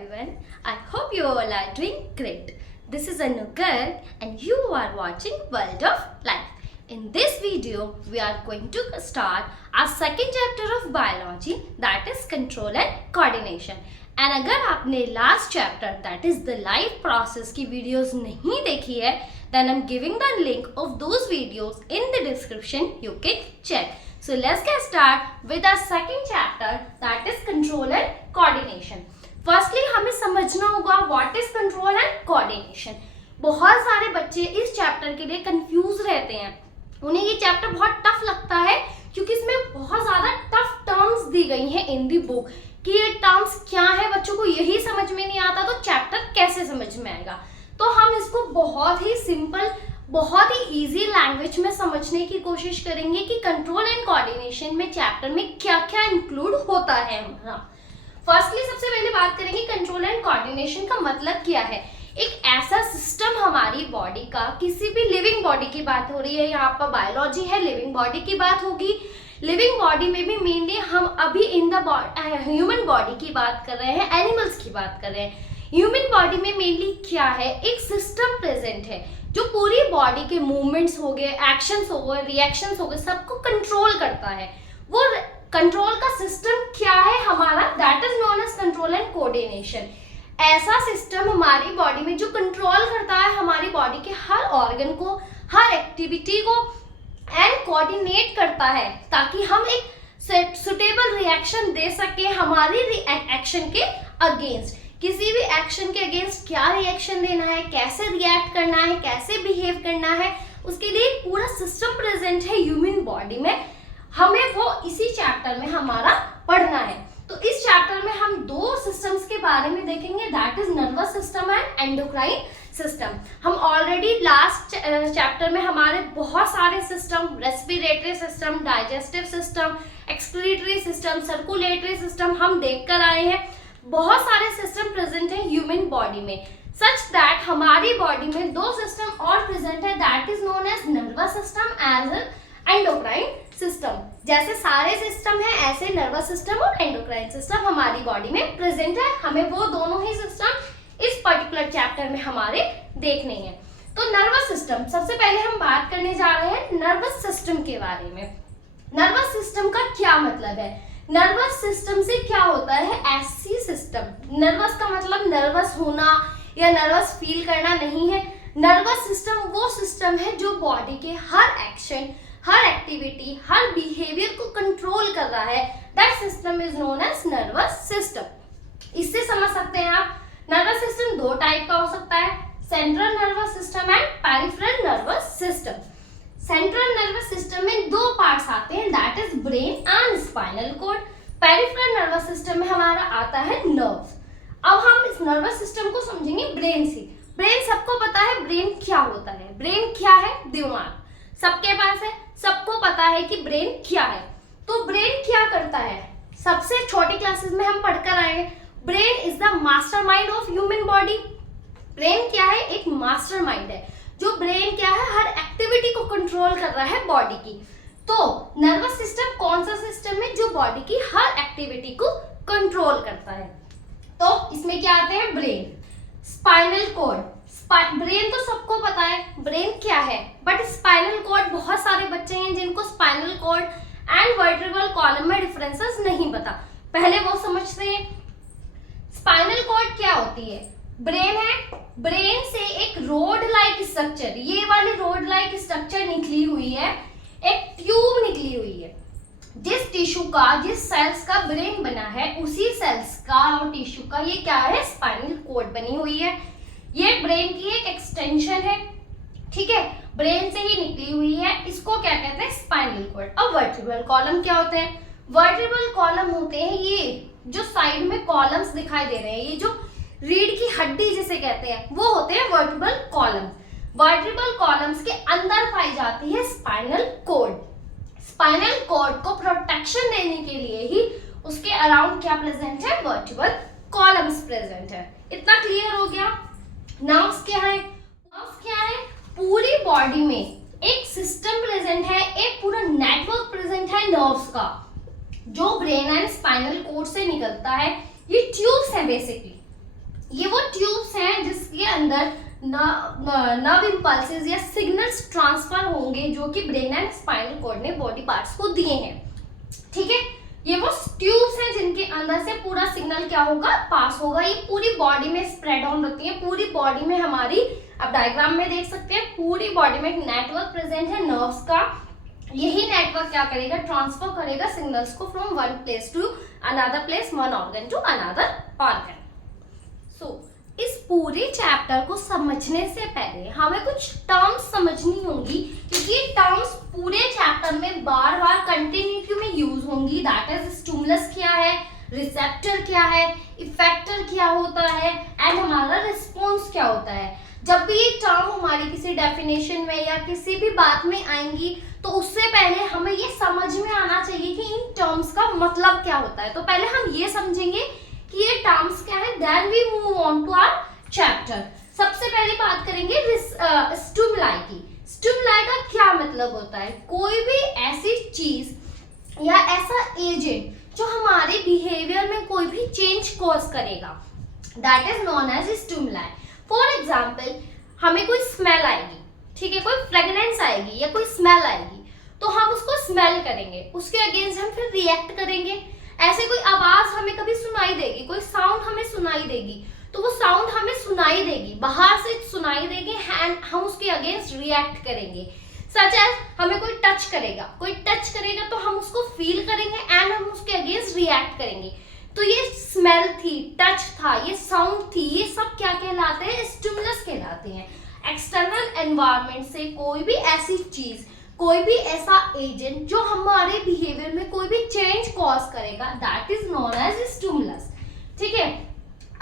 everyone. I hope you all are doing great. This is Anu Garg and you are watching World of Life. In this video, we are going to start our second chapter of biology, that is control and coordination. And अगर आपने last chapter, that is the life process की videos नहीं देखी है, then I'm giving the link of those videos in the description. You can check. So let's get started with our second chapter, that is control and coordination. Firstly हमें समझना होगा what is control and coordination. बहुत सारे बच्चे इस chapter के लिए confuse रहते हैं, उन्हें ये चैप्टर बहुत टफ लगता है क्योंकि इसमें बहुत ज़्यादा टफ टर्म्स दी गई हैं इन दी बुक कि ये टर्म्स क्या है, बच्चों को यही समझ में नहीं आता तो चैप्टर कैसे समझ में आएगा। तो हम इसको बहुत ही सिंपल, बहुत ही इजी लैंग्वेज में समझने की कोशिश करेंगे कि कंट्रोल एंड कोऑर्डिनेशन में चैप्टर में क्या क्या इंक्लूड होता है हमारा। फर्स्टली सबसे पहले बात करेंगे कंट्रोल एंड कोऑर्डिनेशन का मतलब क्या है। एक ऐसा सिस्टम हमारी बॉडी का, किसी भी लिविंग बॉडी की बात हो रही है, यहाँ पर बायोलॉजी है, लिविंग बॉडी की बात होगी। लिविंग बॉडी में भी मेनली हम अभी इन द ह्यूमन बॉडी की बात कर रहे हैं, एनिमल्स की बात कर रहे हैं। ह्यूमन बॉडी में मेनली क्या है, एक सिस्टम प्रेजेंट है जो पूरी बॉडी के मूवमेंट्स हो गए, एक्शंस हो गए, रिएक्शंस हो गए, सबको कंट्रोल करता है। वो कंट्रोल का सिस्टम क्या है हमारा, that is known as control and coordination. ऐसा सिस्टम हमारी बॉडी में जो कंट्रोल करता है हमारी बॉडी के हर ऑर्गन को, हर एक्टिविटी को एंड कोऑर्डिनेट करता है ताकि हम एक सुटेबल रिएक्शन दे सके हमारी एक्शन के अगेंस्ट। किसी भी एक्शन के अगेंस्ट क्या रिएक्शन देना है, कैसे रिएक्ट करना है, कैसे बिहेव करना है, उसके लिए पूरा सिस्टम प्रेजेंट है ह्यूमन बॉडी में। हमें वो इसी चैप्टर में हमारा पढ़ना है। तो इस चैप्टर में हम दो सिस्टम्स के बारे में देखेंगे, that is nervous system and endocrine system. हम ऑलरेडी लास्ट चैप्टर में हमारे बहुत सारे system, respiratory system, digestive system, excretory system, circulatory system हम देख कर आए हैं। बहुत सारे सिस्टम प्रेजेंट है ह्यूमन बॉडी में, सच दैट हमारी बॉडी में दो सिस्टम और प्रेजेंट है, that is known as nervous system as endocrine system. जैसे सारे सिस्टम है ऐसे नर्वस सिस्टम और एंडोक्राइन सिस्टम हमारी बॉडी में प्रेजेंट है। हमें वो दोनों ही सिस्टम इस पर्टिकुलर चैप्टर में हमारे देखने हैं। तो नर्वस सिस्टम, सबसे पहले हम बात करने जा रहे हैं नर्वस सिस्टम के बारे में। नर्वस सिस्टम का क्या मतलब है, नर्वस सिस्टम से क्या होता है, ऐसी सिस्टम, नर्वस का मतलब नर्वस होना या नर्वस फील करना नहीं है। नर्वस सिस्टम वो सिस्टम है जो बॉडी के हर एक्शन, हर एक्टिविटी, हर बिहेवियर को कंट्रोल कर रहा है। That system is known as nervous system. इससे समझ सकते हैं आप, नर्वस सिस्टम दो टाइप का हो सकता है, central nervous system and peripheral nervous system. Central nervous system में दो पार्ट्स आते हैं, that is brain and spinal cord. Peripheral nervous system में हमारा आता है नर्व्स। अब हम इस नर्वस सिस्टम को समझेंगे ब्रेन से। ब्रेन सबको पता है ब्रेन क्या होता है, ब्रेन क्या है, दिमाग सबके पास है, सबको पता है कि ब्रेन क्या है। तो ब्रेन क्या करता है, सबसे छोटी क्लासेस में हम पढ़कर आए हैं, brain is the mastermind of human body. Brain क्या है, एक मास्टरमाइंड है जो ब्रेन क्या है, हर एक्टिविटी को कंट्रोल कर रहा है बॉडी की। तो नर्वस सिस्टम कौन सा सिस्टम है जो बॉडी की हर एक्टिविटी को कंट्रोल करता है। तो इसमें क्या आते हैं, ब्रेन, स्पाइनल कॉर्ड। ब्रेन तो सबको पता है ब्रेन क्या है, बट स्पाइनल कॉर्ड बहुत सारे बच्चे हैं जिनको spinal cord and vertebral column में डिफरेंसेस नहीं पता, पहले वो समझते हैं। स्पाइनल कॉर्ड क्या होती है, ब्रेन है, ब्रेन से एक रोड लाइक स्ट्रक्चर, ये वाली रोड लाइक स्ट्रक्चर निकली हुई है, एक ट्यूब निकली हुई है। जिस टिश्यू का, जिस सेल्स का ब्रेन बना है, उसी सेल्स का और टिश्यू का ये क्या है, स्पाइनल कॉर्ड बनी हुई है। ये ब्रेन की एक एक्सटेंशन है, ठीक है, ब्रेन से ही निकली हुई है, इसको क्या कहते हैं, स्पाइनल कॉर्ड। अब वर्टेब्रल कॉलम क्या होते हैं, वर्टेब्रल कॉलम होते हैं ये जो साइड में कॉलम्स दिखाई दे रहे हैं, ये जो रीढ़ की हड्डी जिसे कहते हैं वो होते हैं वर्टेब्रल कॉलम्स। वर्टेब्रल कॉलम्स के अंदर पाई जाती है स्पाइनल कॉर्ड। स्पाइनल कॉर्ड को प्रोटेक्शन देने के लिए ही उसके अराउंड क्या प्रेजेंट है, वर्टेब्रल कॉलम्स प्रेजेंट है। इतना क्लियर हो गया। नर्व्स क्या है, नर्व्स क्या है, पूरी बॉडी में एक सिस्टम प्रेजेंट है, एक पूरा नेटवर्क प्रेजेंट है नर्व्स का जो ब्रेन एंड स्पाइनल कॉर्ड से निकलता है। ये ट्यूब्स है बेसिकली, ये वो ट्यूब्स हैं जिसके अंदर नर्व इम्पल्सेस या सिग्नल्स ट्रांसफर होंगे जो कि ब्रेन एंड स्पाइनल कॉर्ड ने बॉडी पार्ट्स को दिए हैं। ठीक है, ये वो ट्यूब्स हैं जिनके अंदर से पूरा सिग्नल क्या होगा, पास होगा। ये पूरी बॉडी में स्प्रेड ऑन होती है, पूरी बॉडी में हमारी, आप डायग्राम में देख सकते हैं, पूरी बॉडी में एक नेटवर्क प्रेजेंट है नर्व्स का। यही नेटवर्क क्या करेगा, ट्रांसफर करेगा सिग्नल्स को from one place to another place, one organ to another organ. So इस पूरे चैप्टर को समझने से पहले हमें कुछ टर्म्स समझनी होंगी, क्योंकि ये टर्म्स पूरे चैप्टर में बार बार कंटिन्यूटी में यूज होंगी। दैट इज स्टिमुलस क्या है, रिसेप्टर क्या है, इफेक्टर क्या होता है एंड हमारा रिस्पॉन्स क्या होता है। जब भी ये टर्म हमारी किसी डेफिनेशन में या किसी भी बात में आएंगी तो उससे पहले हमें ये समझ में आना चाहिए कि इन टर्म्स का मतलब क्या होता है। तो पहले हम ये समझेंगे कि ये टर्म्स क्या है, then we move on to our chapter. सबसे पहले बात करेंगे स्टिमुलाई की। स्टिमुलाई का क्या मतलब होता है, कोई भी ऐसी चीज या ऐसा एजेंट जो हमारे बिहेवियर में कोई भी चेंज कॉज करेगा, that is known as stimuli. For example, हमें कोई स्मेल आएगी, ठीक है, कोई फ्रेगनेंस आएगी या कोई स्मेल आएगी, तो हम उसको स्मेल करेंगे, उसके अगेंस्ट हम फिर रिएक्ट करेंगे। ऐसे कोई आवाज हमें कभी सुनाई देगी, कोई साउंड हमें सुनाई देगी, तो वो साउंड हमें सुनाई देगी, बाहर से सुनाई देगी एंड हम उसके अगेंस्ट रिएक्ट करेंगे। सच एज हमें कोई टच करेगा तो हम उसको फील करेंगे एंड हम उसके अगेंस्ट रिएक्ट करेंगे। तो ये स्मेल थी, टच था, ये साउंड थी, ये सब क्या कहलाते हैं, स्टिमुलस कहलाते हैं। एक्सटर्नल एनवायरनमेंट से कोई भी ऐसी चीज, कोई भी ऐसा एजेंट जो हमारे बिहेवियर में कोई भी चेंज कॉज करेगा, that is known as stimulus. ठीक है,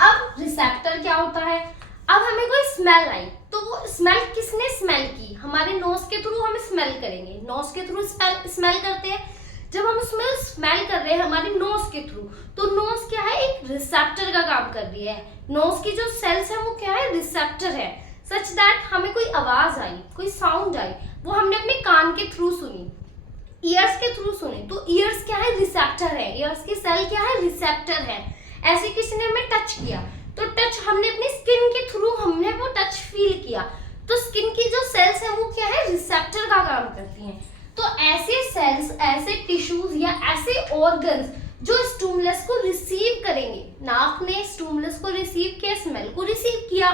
अब रिसेप्टर क्या होता है, अब हमें कोई स्मेल आई तो वो स्मेल किसने स्मेल की, हमारे नोज के थ्रू हम स्मेल करेंगे, नोज के थ्रू स्मेल करते हैं। जब हम उसमें स्मेल कर रहे हैं हमारे नोज के थ्रू, तो नोज क्या है, एक रिसेप्टर का काम कर रही है। नोज की जो सेल्स है वो क्या है, रिसेप्टर है। सच दैट हमें कोई आवाज आई, कोई साउंड आई, वो हमने अपने कान के थ्रू सुनी, ईयर्स के थ्रू सुनी, तो ईयर्स क्या है, रिसेप्टर है, ईयर्स की सेल क्या है, रिसेप्टर है। ऐसे किसी ने हमें टच किया तो टच हमने अपनी स्किन के थ्रू हमने वो टच फील किया, तो स्किन की जो सेल्स है वो क्या है, रिसेप्टर का काम करती हैं। तो ऐसे सेल्स, ऐसे टिश्यूज या ऐसे ऑर्गन्स जो स्टिमुलस को रिसीव करेंगे, नाक ने स्टिमुलस को रिसीव किया, स्मेल को रिसीव किया,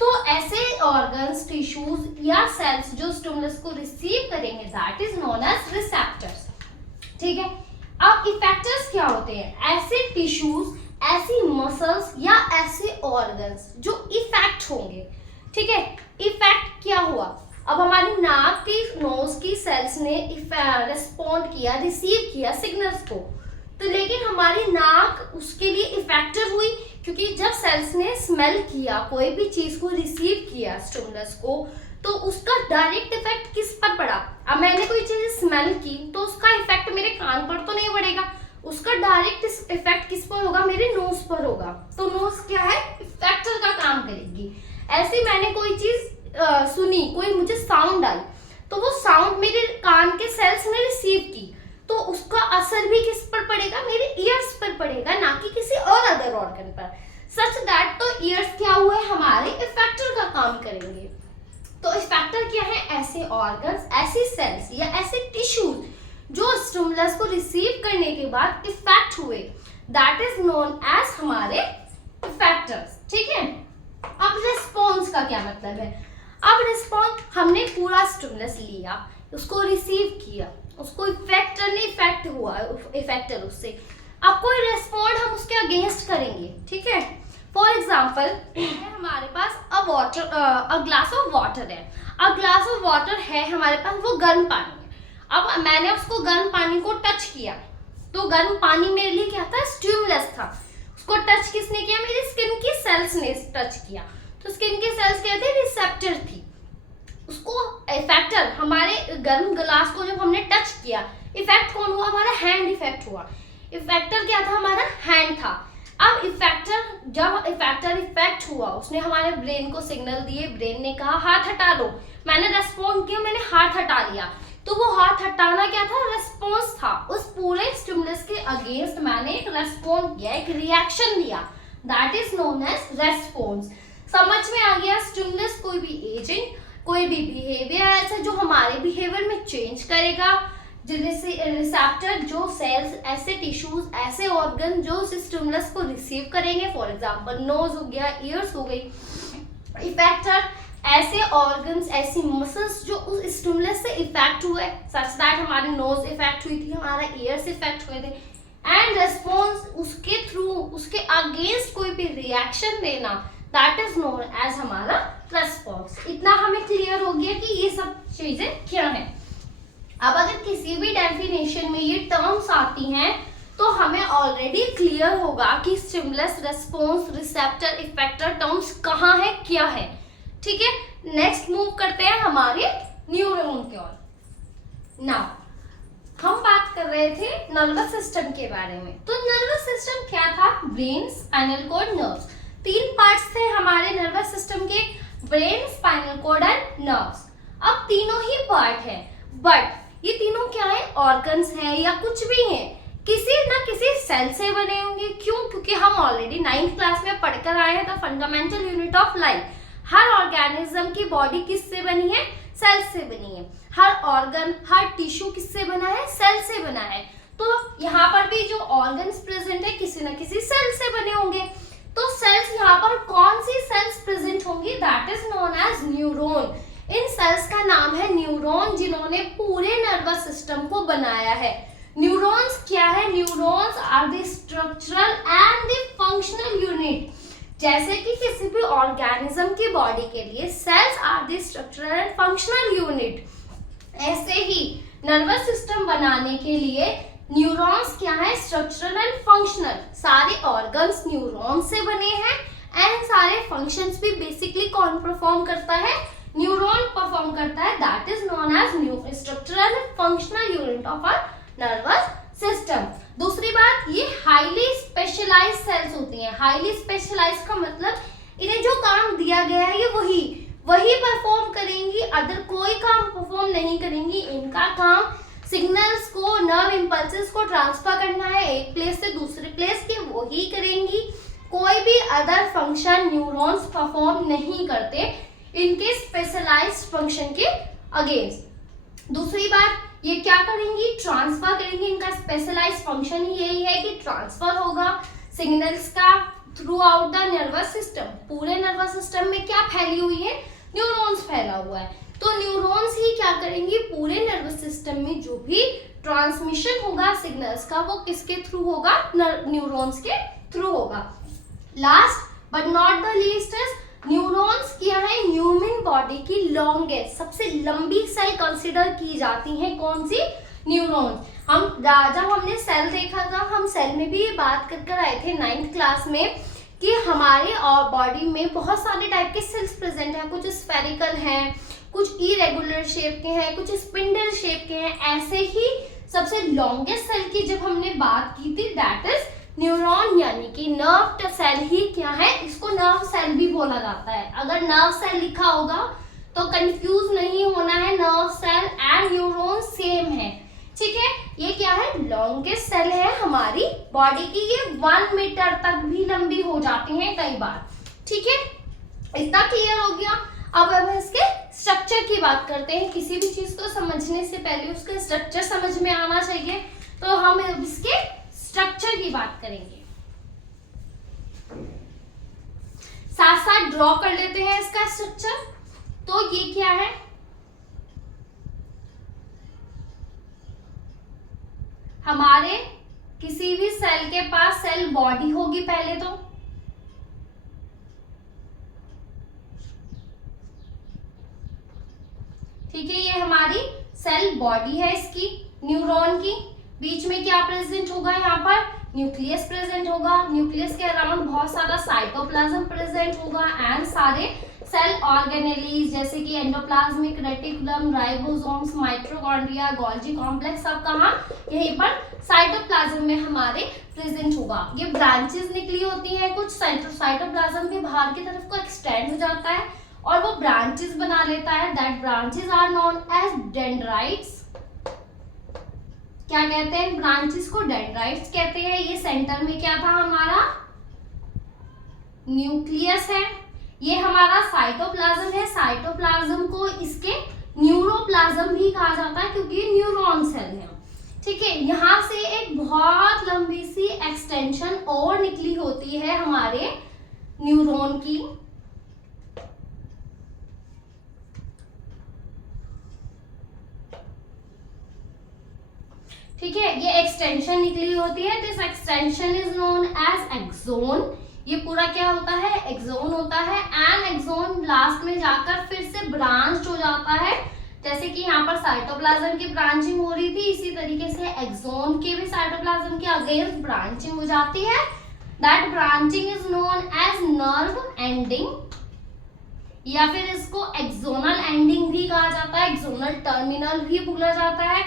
तो ऐसे ऑर्गन्स, टिश्यूज या सेल्स जो स्टिमुलस को रिसीव करेंगे, that is known as receptors. ठीक है, अब इफेक्टर्स क्या होते हैं, ऐसे टिश्यूज, ऐसी मसल्स या ऐसे ऑर्गन्स जो इफेक्ट होंगे। ठीक है, इफेक्ट क्या हुआ, अब हमारी नाक की, नोज की सेल्स ने रिस्पॉन्ड किया, रिसीव किया सिग्नल्स को, तो लेकिन हमारी नाक उसके लिए इफेक्टिव हुई, क्योंकि जब सेल्स ने स्मेल किया, कोई भी चीज को रिसीव किया स्टिमुलस को, तो उसका डायरेक्ट इफेक्ट किस पर पड़ा। अब मैंने कोई चीज स्मेल की तो उसका इफेक्ट मेरे कान पर तो नहीं पड़ेगा, उसका डायरेक्ट इफेक्ट किस पर होगा, मेरे नोज पर होगा। तो नोज क्या है, इफेक्टर का काम करेगी। ऐसे मैंने कोई चीज सुनी, कोई मुझे साउंड आई, तो वो साउंड मेरे कान के सेल्स ने रिसीव की, तो उसका असर भी किस पर पड़ेगा, मेरे ईयर्स पर पड़ेगा, ना कि किसी और अदर ऑर्गन पर। सच दैट तो ईयर्स क्या हुए, हमारे इफेक्टर का काम करेंगे। तो इफेक्टर क्या है, ऐसे ऑर्गन्स, ऐसी सेल्स या ऐसे टिश्यूज जो स्टिमुलस को रिसीव करने के बाद इफेक्ट हुए, दैट इज नोन एज हमारे इफेक्टर्स। ठीक है, अब रिस्पॉन्स का क्या मतलब है, अब रिस्पॉन्स, हमने पूरा स्टिमुलस लिया, उसको रिसीव किया, उसको इफेक्टर ने इफेक्ट हुआ, इफेक्टर उससे, अब कोई रिस्पॉन्ड हम उसके अगेंस्ट करेंगे। ठीक है, फॉर एग्जाम्पल हमारे पास अ ग्लास ऑफ वाटर है, अ ग्लास ऑफ वाटर है हमारे पास, वो गर्म पानी है। अब मैंने उसको गर्म पानी को टच किया, तो गर्म पानी मेरे लिए क्या था, स्टिमुलस था। उसको टच किसने किया, मेरी स्किन की सेल्स ने टच किया, तो स्किन की सेल्स क्या थे, रिसेप्टर थी। उसको इफेक्टर, हमारे गर्म ग्लास को जब हमने टच किया, इफेक्ट कौन हुआ, हमारा हैंड इफेक्ट हुआ। इफेक्टर क्या था, हमारा हैंड था। अब इफेक्टर, जब इफेक्टर इफेक्ट हुआ, उसने हमारे ब्रेन को सिग्नल दिए, ब्रेन ने कहा हाथ हटा लो, मैंने रेस्पॉन्ड किया, मैंने हाथ हटा लिया, तो वो हाथ हटाना क्या था, रिस्पॉन्स था। उस पूरे स्टिमुलस के अगेंस्ट मैंने एक रेस्पॉन्ड किया, एक रिएक्शन दिया, that is known as response. समझ में आ गया? स्टिमुलस कोई भी एजेंट, कोई भी बिहेवियर ऐसा जो हमारे बिहेवियर में चेंज करेगा, जैसे रिसेप्टर जो सेल्स, ऐसे टिश्यूज, ऐसे ऑर्गन जो स्टिमुलस को रिसीव करेंगे, फॉर एग्जांपल नोज हो गया, ईयर्स हो गई। इफेक्टर ऐसे ऑर्गन्स, ऐसी मसल्स जो उस स्टिमुलस से इफेक्ट हुए, सच दैट हमारी नोज इफेक्ट हुई थी, हमारा ईयर्स इफेक्ट हुए थे। एंड रेस्पॉन्स उसके थ्रू, उसके अगेंस्ट कोई भी रिएक्शन देना, दैट इज नोन एज हमारा रेस्पॉन्स। इतना हमें क्लियर हो गया कि ये सब चीजें क्या है। अब अगर किसी भी डेफिनेशन में ये टर्म्स आती हैं तो हमें ऑलरेडी क्लियर होगा कि stimulus, response, receptor, effector terms कहाँ है, क्या है। ठीक है, नेक्स्ट मूव करते हैं हमारे न्यूरॉन की ओर। नाउ हम बात कर रहे थे नर्वस सिस्टम के बारे में। तो नर्वस सिस्टम क्या था? Brain, spinal cord, nerves. 3 parts थे हमारे नर्वस सिस्टम के, brain, spinal cord and nerves. अब तीनों ही पार्ट है, बट ये तीनों क्या है? ऑर्गन्स है या कुछ भी है, किसी न किसी सेल से बने होंगे। क्यों? क्योंकि हम ऑलरेडी 9th क्लास में पढ़कर आए हैं the fundamental unit of life. Her organism की बॉडी किससे बनी है? सेल से बनी है। हर ऑर्गन, हर टिश्यू किससे बना है? सेल से बना है। तो यहाँ पर भी जो ऑर्गन्स प्रेजेंट है किसी न किसी सेल से बने होंगे। तो सेल्स, यहाँ पर कौन सी सेल्स प्रेजेंट होंगी? That is known as neuron. इन सेल्स का नाम है न्यूरॉन, जिन्होंने पूरे नर्वस सिस्टम को बनाया है। न्यूरॉन्स क्या है? Neurons are the structural and the functional unit. जैसे कि किसी भी ऑर्गेनिज्म की बॉडी के लिए cells are the structural and functional unit, ऐसे ही नर्वस सिस्टम बनाने के लिए न्यूरॉन्स क्या है? Structural and functional. सारे ऑर्गन्स न्यूरॉन से बने हैं एंड सारे फंक्शंस भी बेसिकली कौन परफॉर्म करता है? न्यूरॉन परफॉर्म करता है। That is known as structural and functional unit of our nervous system. दूसरी बात, ये हाईली स्पेशलाइज्ड सेल्स होती हैं। हाईली स्पेशलाइज्ड का मतलब इन्हें जो काम दिया गया है ये वही परफॉर्म करेंगी, अदर कोई काम परफॉर्म नहीं करेंगी। इनका काम सिग्नल्स को, नर्व इंपल्सेस को ट्रांसफर करना है एक प्लेस से दूसरे प्लेस के, वो ही करेंगी। कोई भी अदर फंक्शन न्यूरॉन्स परफॉर्म नहीं करते इनके स्पेशलाइज्ड फंक्शन के अगेंस्ट। दूसरी बात, ये क्या करेंगी? ट्रांसफर करेंगी। इनका स्पेशलाइज्ड फंक्शन ही यही है कि ट्रांसफर होगा सिग्नल्स का through out the nervous system. पूरे नर्वस सिस्टम में क्या फैली हुई है? न्यूरॉन्स फैला हुआ है। तो न्यूरॉन्स ही क्या करेंगी? पूरे नर्वस सिस्टम में जो भी ट्रांसमिशन होगा सिग्नल्स का, वो किसके थ्रू होगा? न्यूरॉन्स के थ्रू होगा। Last but not the least is, neurons क्या है? ह्यूमन बॉडी की लॉन्गेस्ट, सबसे लंबी सेल कंसीडर की जाती है। कौन सी? न्यूरॉन्स। जब हमने सेल देखा था, हम सेल में भी ये बात कर आए थे 9th क्लास में कि हमारे बॉडी में बहुत सारे टाइप के सेल्स प्रेजेंट हैं। कुछ स्फेरिकल हैं, कुछ इरेगुलर शेप के हैं, कुछ स्पिंडल शेप के हैं। ऐसे ही सबसे लॉन्गेस्ट सेल की जब हमने बात की थी, दैट इज न्यूरॉन, यानी कि नर्व सेल ही क्या है? इसको नर्व सेल भी बोला जाता है। अगर नर्व सेल लिखा होगा तो कंफ्यूज नहीं होना है, nerve cell and neuron same है। ठीक है, ये क्या है? लॉन्गेस्ट सेल है हमारी बॉडी की। ये 1 मीटर तक भी लंबी हो जाती हैं कई बार। ठीक है, इतना क्लियर हो गया। अब हम इसके स्ट्रक्चर की बात करते हैं। किसी भी चीज को समझने से पहले उसका स्ट्रक्चर समझ में आना चाहिए, तो हम इसके स्ट्रक्चर की बात करेंगे। साथ साथ ड्रॉ कर लेते हैं इसका स्ट्रक्चर। तो ये क्या है? हमारे किसी भी सेल के पास सेल बॉडी होगी पहले तो, ठीक है, ये हमारी सेल बॉडी है इसकी, न्यूरॉन की। बीच में क्या प्रेजेंट होगा? यहाँ पर न्यूक्लियस प्रेजेंट होगा। न्यूक्लियस के अराउंड बहुत सारा साइटोप्लाज्म प्रेजेंट होगा एंड सारे सेल ऑर्गेनेलीज जैसे कि endoplasmic reticulum, ribosomes, mitochondria, Golgi complex, सब कहाँ? यहीं पर साइटोप्लाज्म में हमारे प्रेजेंट होगा। ये ब्रांचेस निकली होती हैं, कुछ साइटोप्लाज्म के बाहर की तरफ को एक्सटेंड हो जाता है और वो ब्रांचेस बना लेता है। That branches are known as dendrites. क्या कहते हैं ब्रांचेस को? डेंड्राइट्स कहते हैं। ये सेंटर में क्या था हमारा? न्यूक्लियस है, ये हमारा साइटोप्लाज्म है। साइटोप्लाज्म को इसके न्यूरोप्लाज्म भी कहा जाता है क्योंकि ये न्यूरॉन सेल है। ठीक है, यहाँ से एक बहुत लंबी सी एक्सटेंशन और निकली होती है हमारे न्यूरॉन की। ठीक है, ये एक्सटेंशन निकली होती है। This extension is known as axon. ये पूरा क्या होता है? एक्सोन होता है। एंड एक्सोन लास्ट में जाकर फिर से ब्रांच हो जाता है, जैसे कि यहाँ पर साइटोप्लाज्म की ब्रांचिंग हो रही थी, इसी तरीके से एक्सोन के भी साइटोप्लाज्म के अगेंस्ट ब्रांचिंग हो जाती है। That branching is known as nerve ending, या फिर इसको एक्सोनल एंडिंग भी कहा जाता है, एक्सोनल टर्मिनल भी बोला जाता है।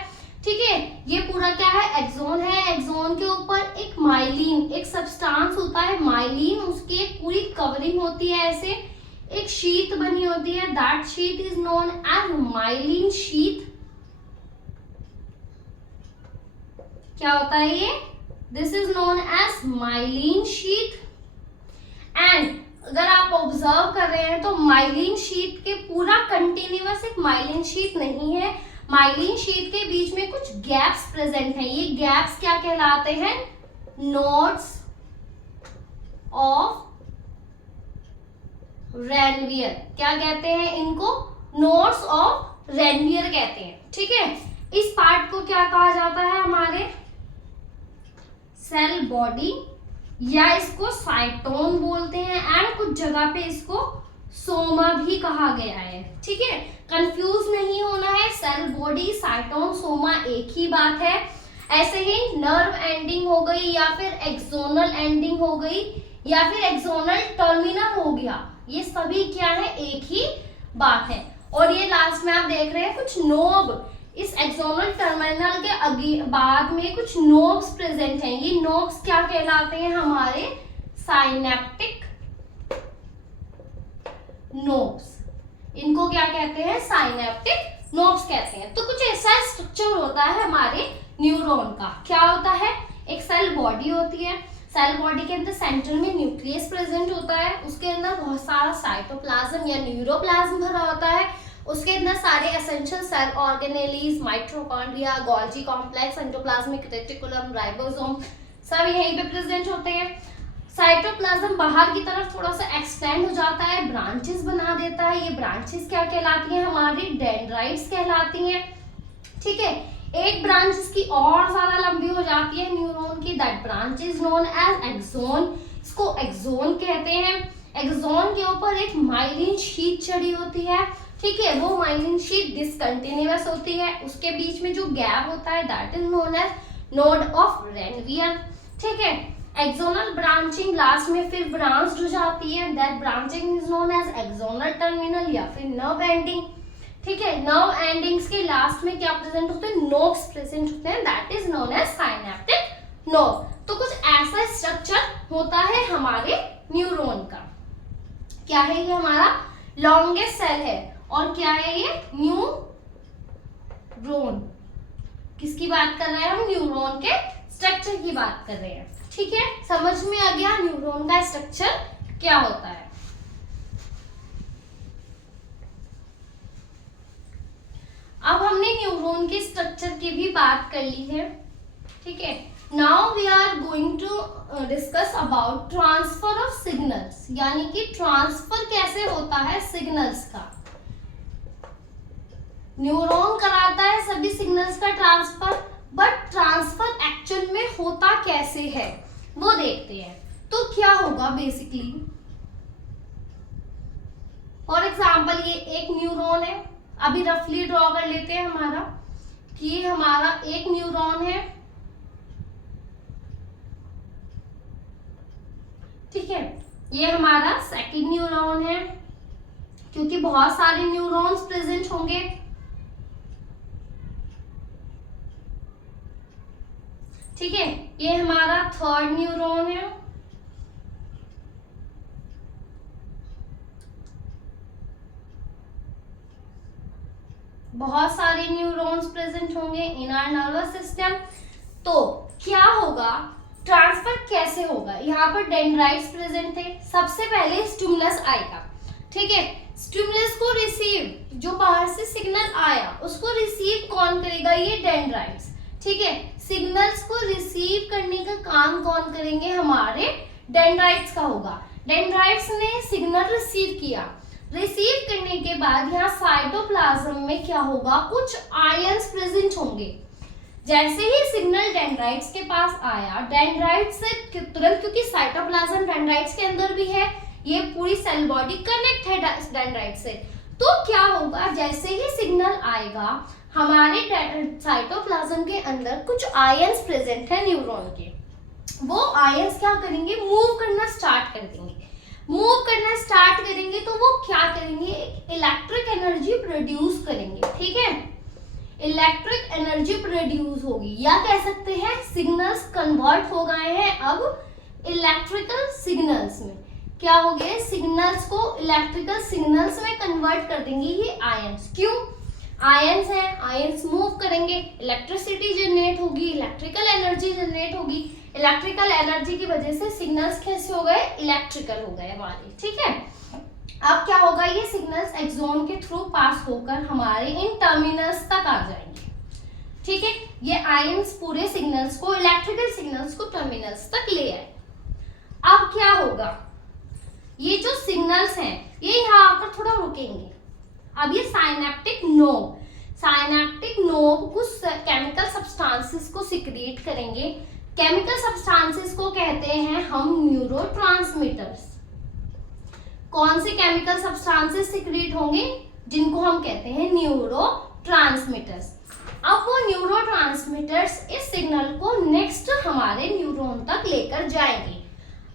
ठीक है, ये पूरा क्या है? एक्सोन है। एक्सोन के ऊपर एक माइलिन, एक सब्सटेंस होता है माइलिन, उसकी एक पूरी कवरिंग होती है, ऐसे एक शीट बनी होती है। That sheath is known as myelin sheath. क्या होता है ये? This is known as myelin sheath. And अगर आप ऑब्जर्व कर रहे हैं तो माइलिन शीट के पूरा कंटिन्यूअस एक माइलिन शीट नहीं है। माइलिन शीट के बीच में कुछ गैप्स प्रेजेंट हैं। ये गैप्स क्या कहलाते हैं? Nodes of Ranvier. क्या कहते हैं इनको? नोड्स ऑफ रेनवियर कहते हैं। ठीक है, इस पार्ट को क्या कहा जाता है? हमारे सेल बॉडी, या इसको साइटोन बोलते हैं, एंड कुछ जगह पे इसको सोमा भी कहा गया है। ठीक है, कंफ्यूज नहीं होना है, सेल बॉडी, साइटोन, सोमा एक ही बात है। ऐसे ही नर्व एंडिंग हो गई, या फिर एक्सोनल एंडिंग हो गई, या फिर एक्सोनल टर्मिनल हो गया, ये सभी क्या है? एक ही बात है। और ये लास्ट में आप देख रहे हैं कुछ नोब, इस एक्सोनल टर्मिनल के बाद में कुछ नोब्स प्रेजेंट हैं। ये नोब्स क्या कहलाते हैं? हमारे साइनेप्टिक नोब्स। इनको क्या कहते हैं? साइनेप्टिक नोब्स कहते हैं। तो कुछ ऐसा स्ट्रक्चर होता है हमारे न्यूरॉन का। क्या होता है? एक सेल बॉडी होती है, सेल बॉडी के अंदर सेंटर में न्यूक्लियस प्रेजेंट होता है, उसके अंदर बहुत सारा साइटोप्लाज्म या न्यूरोप्लाज्म भरा होता है, उसके अंदर सारे essential cell organelles, mitochondria, Golgi complex, endoplasmic reticulum, ribosome सब यहीं पे प्रेजेंट होते हैं। साइटोप्लाज्म बाहर की तरफ थोड़ा सा एक्सटेंड हो जाता है, ब्रांचेस बना देता है। ये ब्रांचेस क्या कहलाती हैं? हमारी डेंड्राइट्स कहलाती हैं। ठीक है, एक ब्रांच इसकी और ज्यादा लंबी हो जाती है न्यूरॉन की, that branch is known as axon. इसको एक्सोन कहते हैं। एक्सोन के ऊपर एक माइलिन शीट चढ़ी होती है। ठीक है, वो माइलिन शीट डिसकंटिन्यूअस होती है, उसके बीच में जो गैप होता है that is known as node of Ranvier. ठीक है, एक्सोनल ब्रांचिंग लास्ट में फिर ब्रांच्ड हो जाती है, that branching is known as axonal terminal या फिर नर्व एंडिंग। ठीक है, नर्व एंडिंग्स के लास्ट में क्या प्रेजेंट होते हैं? नोब्स प्रेजेंट होते हैं, that is known as synaptic knob. तो कुछ ऐसा स्ट्रक्चर होता है हमारे न्यूरॉन का। क्या है ये? हमारा लॉन्गेस्ट सेल है। और क्या है ये? न्यूरॉन। किसकी बात कर रहे हैं हम? न्यूरॉन के स्ट्रक्चर की बात कर रहे हैं। ठीक है, समझ में आ गया न्यूरॉन का स्ट्रक्चर क्या होता है। अब हमने न्यूरॉन के स्ट्रक्चर की भी बात कर ली है। ठीक है, now we are going to discuss about transfer of signals, यानी कि ट्रांसफर कैसे होता है सिग्नल्स का। न्यूरॉन कराता है सभी सिग्नल्स का ट्रांसफर, बट ट्रांसफर एक्चुअल में होता कैसे है वो देखते हैं। तो क्या होगा बेसिकली, फॉर एग्जाम्पल ये एक न्यूरॉन है, अभी रफली ड्रॉ कर लेते हैं हमारा कि हमारा एक न्यूरॉन है। ठीक है, ये हमारा सेकंड न्यूरॉन है, क्योंकि बहुत सारे न्यूरॉन्स प्रेजेंट होंगे। ठीक है, ये हमारा थर्ड न्यूरॉन है। बहुत सारे न्यूरॉन्स प्रेजेंट होंगे इन आवर नर्वस सिस्टम। तो क्या होगा ट्रांसफर कैसे होगा, यहाँ पर डेंड्राइट्स प्रेजेंट थे, सबसे पहले स्टिमुलस आएगा, ठीक है। स्टिमुलस को रिसीव, जो बाहर से सिग्नल आया उसको रिसीव कौन करेगा, ये डेंड्राइट्स, ठीक है। सिग्नल्स को रिसीव करने का काम कौन करेंगे, हमारे डेंड्राइट्स का होगा। डेंड्राइट्स ने सिग्नल रिसीव किया, रिसीव करने के बाद यहाँ साइटोप्लाज्म में क्या होगा, कुछ आयंस प्रेजेंट होंगे। जैसे ही सिग्नल डेंड्राइट्स के पास आया, डेंड्राइट्स से तुरंत, क्योंकि साइटोप्लाज्म डेंड्राइट्स के अंदर भी है, ये पूरी सेल बॉडी कनेक्ट है डेंड्राइट से, तो क्या होगा, जैसे ही सिग्नल आएगा हमारे साइटोप्लाज्म के अंदर कुछ आयंस प्रेजेंट है न्यूरॉन के, वो आयंस क्या करेंगे, मूव करना स्टार्ट कर देंगे। मूव करना स्टार्ट करेंगे तो वो क्या करेंगे, इलेक्ट्रिक एनर्जी प्रोड्यूस करेंगे, ठीक है। इलेक्ट्रिक एनर्जी प्रोड्यूस होगी, या कह सकते हैं सिग्नल्स कन्वर्ट हो गए हैं अब इलेक्ट्रिकल सिग्नल्स में। क्या हो गए, सिग्नल्स को इलेक्ट्रिकल सिग्नल्स में कन्वर्ट कर देंगे ये आयंस। क्यों, आयंस हैं, आयंस मूव करेंगे, इलेक्ट्रिसिटी जनरेट होगी, इलेक्ट्रिकल एनर्जी जनरेट होगी। इलेक्ट्रिकल एनर्जी की वजह से सिग्नल्स कैसे हो गए, इलेक्ट्रिकल हो गए हमारे, ठीक है। अब क्या होगा, ये सिग्नल्स एक्सॉन के थ्रू पास होकर हमारे इन टर्मिनल्स तक आ जाएंगे, ठीक है। ये आयंस पूरे सिग्नल्स को, इलेक्ट्रिकल सिग्नल्स को टर्मिनल्स तक ले आए। अब क्या होगा, ये जो सिग्नल्स हैं ये यहाँ आकर थोड़ा रुकेंगे। अब ये साइनेप्टिक नोब, साइनेप्टिक नोब कुछ केमिकल सब्सटेंसेस को सिक्रीट करेंगे। केमिकल सब्सटेंसेस को कहते हैं हम न्यूरोट्रांसमीटर्स। कौन से केमिकल सब्सटेंसेस सिक्रीट होंगे, जिनको हम कहते हैं न्यूरोट्रांसमीटर्स। अब वो न्यूरोट्रांसमीटर्स इस सिग्नल को नेक्स्ट हमारे न्यूरॉन तक लेकर जाएंगे।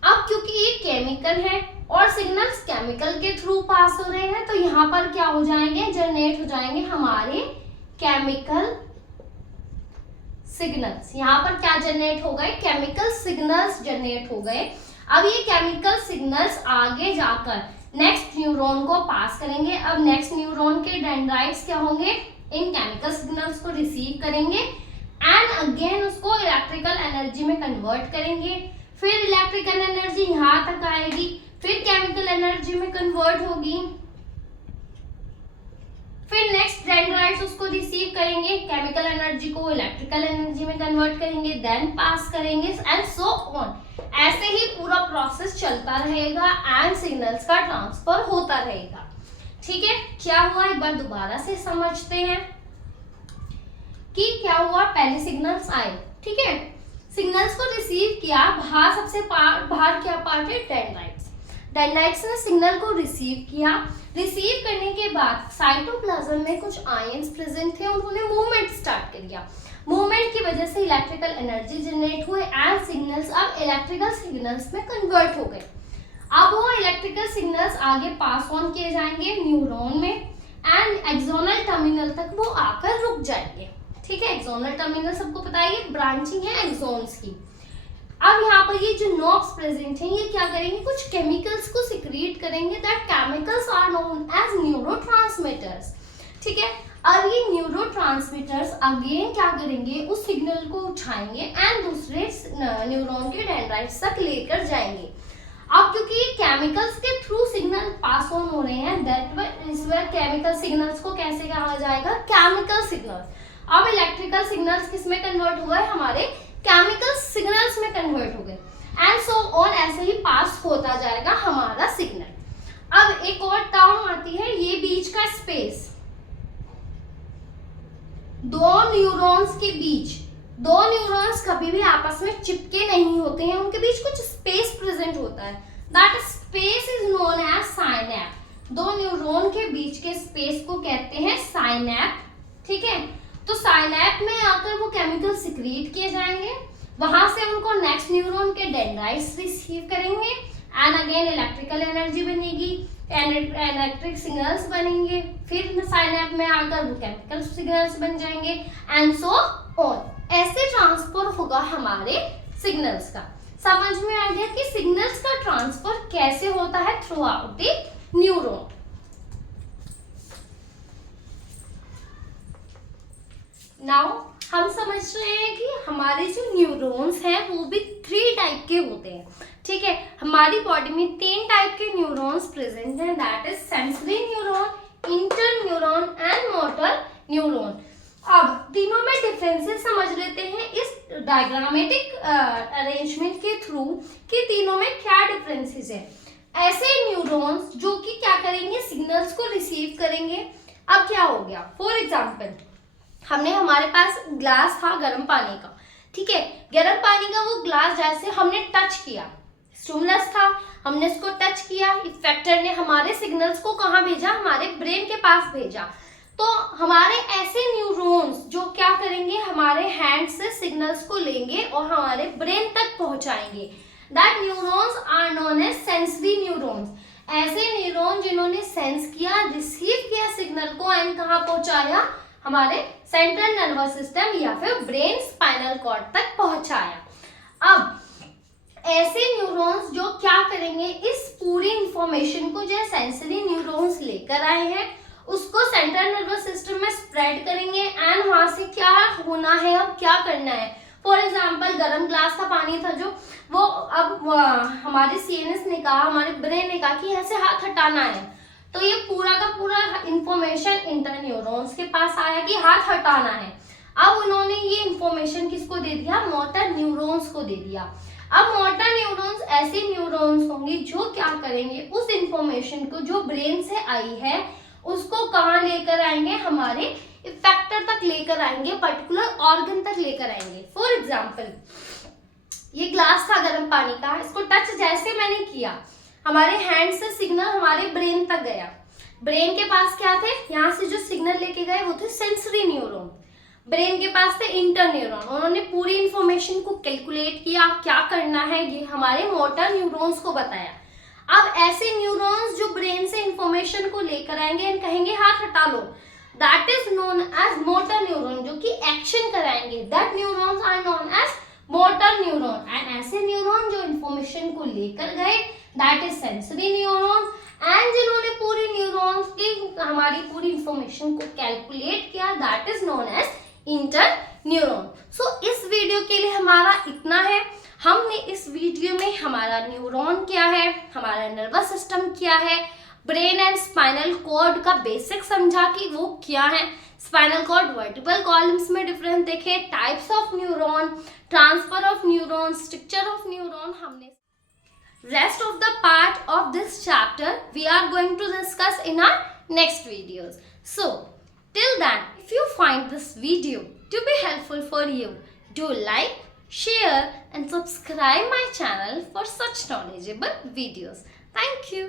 अब क्योंकि ये केमिकल है और सिग्नल्स केमिकल के थ्रू पास हो रहे हैं, तो यहाँ पर क्या हो जाएंगे, जनरेट हो जाएंगे हमारे केमिकल सिग्नल्स। यहाँ पर क्या जनरेट हो गए, केमिकल सिग्नल्स जनरेट हो गए। अब ये केमिकल सिग्नल्स आगे जाकर नेक्स्ट न्यूरॉन को पास करेंगे। अब नेक्स्ट न्यूरॉन के डेंड्राइट्स क्या होंगे, इन केमिकल सिग्नल्स को रिसीव करेंगे एंड अगेन उसको इलेक्ट्रिकल एनर्जी में कन्वर्ट करेंगे। फिर इलेक्ट्रिकल एनर्जी यहाँ तक आएगी, फिर केमिकल एनर्जी में कन्वर्ट होगी, फिर नेक्स्ट डेंड्राइट्स उसको रिसीव करेंगे, केमिकल एनर्जी को इलेक्ट्रिकल एनर्जी में कन्वर्ट करेंगे, देन पास करेंगे एंड सो ऑन। ऐसे ही पूरा प्रोसेस चलता रहेगा एंड सिग्नल्स का ट्रांसफर होता रहेगा, ठीक है। क्या हुआ, एक बार दोबारा से समझते हैं कि क्या हुआ। पहले सिग्नल्स आए, ठीक है, सिग्नल्स को रिसीव किया, बाहर सबसे बाहर क्या पार्ट है, डेंड्राइट्स। डेंड्राइट्स ने सिग्नल को रिसीव किया, रिसीव करने के बाद साइटोप्लाज्म में कुछ आयंस प्रेजेंट थे, उन्होंने मूवमेंट स्टार्ट कर दिया। मूवमेंट की वजह से इलेक्ट्रिकल एनर्जी जनरेट हुए एंड सिग्नल्स अब इलेक्ट्रिकल सिग्नल्स में कन्वर्ट हो गए। अब वो इलेक्ट्रिकल सिग्नल्स आगे पास ऑन किए जाएंगे न्यूरॉन में एंड एक्सोनल टर्मिनल तक वो आकर रुक जाएंगे, ठीक है। एक्सोनल टर्मिनल सबको पता है, ये ब्रांचिंग है एक्सोन्स की। अब यहाँ पर ये जो नोब्स प्रेजेंट हैं, ये क्या करेंगे, कुछ केमिकल्स को सिक्रीट करेंगे, that chemicals are known as neurotransmitters, ठीक है। अब ये न्यूरोट्रांसमीटर्स अगेन क्या करेंगे, उस सिग्नल को उठाएंगे एंड दूसरे न्यूरॉन के डेंड्राइट्स तक लेकर जाएंगे। अब क्योंकि ये केमिकल्स के थ्रू सिग्नल पास ऑन हो रहे हैं, that is where chemical signals को कैसे कहा जाएगा, केमिकल सिग्नल्स। अब इलेक्ट्रिकल सिग्नल्स किस में कन्वर्ट हुआ है, हमारे केमिकल सिग्नल्स में कन्वर्ट हो गए एंड सो ऑन। ऐसे ही पास होता जाएगा हमारा सिग्नल। अब एक और टर्म आती है, ये बीच का स्पेस। दो न्यूरॉन्स के बीच, दो न्यूरॉन्स कभी भी आपस में चिपके नहीं होते हैं, उनके बीच कुछ स्पेस प्रेजेंट होता है, that space is known as synapse. दो न्यूरॉन के बीच के स्पेस को कहते हैं साइनैप, ठीक है। तो साइनैप में आकर वो केमिकल सिक्रीट किए जाएंगे, वहां से उनको नेक्स्ट न्यूरॉन के डेंड्राइट्स रिसीव करेंगे एंड अगेन इलेक्ट्रिकल एनर्जी बनेगी, इलेक्ट्रिक सिग्नल्स बनेंगे, फिर साइनैप में आकर वो केमिकल सिग्नल्स बन जाएंगे एंड सो ऑन। ऐसे ट्रांसफर होगा हमारे सिग्नल्स का। समझ में आ गया कि सिग्नल्स का ट्रांसफर कैसे होता है through out the neuron. Now हम समझ रहे हैं कि हमारे जो न्यूरॉन्स हैं वो भी 3 टाइप के होते हैं, ठीक है। हमारी बॉडी में 3 टाइप के न्यूरॉन्स प्रेजेंट हैं, that is sensory neuron, inter neuron and motor neuron. अब तीनों में डिफरेंसेस समझ लेते हैं इस डायग्रामेटिक अरेंजमेंट के थ्रू कि तीनों में क्या डिफरेंसेस है। ऐसे न्यूरॉन्स जो कि क्या करेंगे, सिग्नल्स को रिसीव करेंगे। अब क्या हो गया, फॉर एग्जाम्पल हमने, हमारे पास ग्लास था गर्म पानी का, ठीक है। गर्म पानी का वो ग्लास जैसे हमने टच किया, स्टिमुलस था, हमने इसको टच किया, इफेक्टर ने हमारे सिग्नल्स को कहाँ भेजा, हमारे ब्रेन के पास भेजा। तो हमारे ऐसे न्यूरॉन्स जो क्या करेंगे, हमारे हैंड से सिग्नल्स को लेंगे और हमारे ब्रेन तक पहुंचाएंगे। That neurons are known as sensory neurons. ऐसे न्यूरॉन जिन्होंने सेंस किया, रिसीव किया सिग्नल को एंड कहाँ पहुंचाया, हमारे सेंट्रल नर्वस सिस्टम या फिर ब्रेन स्पाइनल कॉर्ड तक पहुंचाया। अब ऐसे न्यूरॉन्स जो क्या करेंगे, इस पूरी इंफॉर्मेशन को जो सेंसरी न्यूरॉन्स लेकर आए हैं उसको सेंट्रल नर्वस सिस्टम में स्प्रेड करेंगे एंड वहां से क्या होना है, अब क्या करना है। फॉर एग्जाम्पल गर्म ग्लास का पानी था जो, वो अब हमारे सीएनएस ने कहा, हमारे ब्रेन ने कहा कि यहाँ से हाथ हटाना है, तो ये पूरा का पूरा इंफॉर्मेशन इंटर न्यूरॉन्स के पास आया कि हाथ हटाना है। अब उन्होंने ये इंफॉर्मेशन किसको दे दिया, मोटर न्यूरॉन्स को दे दिया। अब मोटर न्यूरॉन्स ऐसे न्यूरॉन्स होंगे जो क्या करेंगे, उस इंफॉर्मेशन को जो ब्रेन से आई है उसको कहाँ लेकर आएंगे, हमारे इफेक्टर तक लेकर आएंगे, पर्टिकुलर ऑर्गन तक लेकर आएंगे। फॉर एग्जाम्पल ये ग्लास था गर्म पानी का, इसको टच जैसे मैंने किया, हमारे हैंड से सिग्नल हमारे ब्रेन तक गया। ब्रेन के पास क्या थे, यहाँ से जो सिग्नल लेके गए वो थे सेंसरी न्यूरॉन, ब्रेन के पास थे इंटर न्यूरॉन। उन्होंने पूरी इंफॉर्मेशन को कैलकुलेट किया, क्या करना है ये हमारे मोटर न्यूरॉन्स को बताया। अब ऐसे न्यूरॉन्स जो ब्रेन से इंफॉर्मेशन को लेकर आएंगे एंड कहेंगे हाथ हटा लो, that is known as motor neuron, जो कि एक्शन कराएंगे। That neurons are known as motor neuron. And ऐसे न्यूरॉन जो इंफॉर्मेशन को लेकर गए, that is sensory neuron. And जिन्होंने पूरी न्यूरॉन्स की हमारी पूरी इंफॉर्मेशन को कैलकुलेट किया, that is known as interneuron. So इस वीडियो के लिए हमारा इतना है। हमने इस वीडियो में हमारा न्यूरॉन क्या है, हमारा नर्वस सिस्टम क्या है, ब्रेन एंड स्पाइनल कॉर्ड का बेसिक समझा कि वो क्या है, स्पाइनल कॉर्ड वर्टिब्रल कॉलम्स में डिफरेंस देखे, types of neuron, transfer of neuron, structure of neuron. हमने rest of the part of this chapter we are going to discuss in our next videos. So till then, if you find this video to be helpful for you, do like, share and subscribe my channel for such knowledgeable videos. Thank you.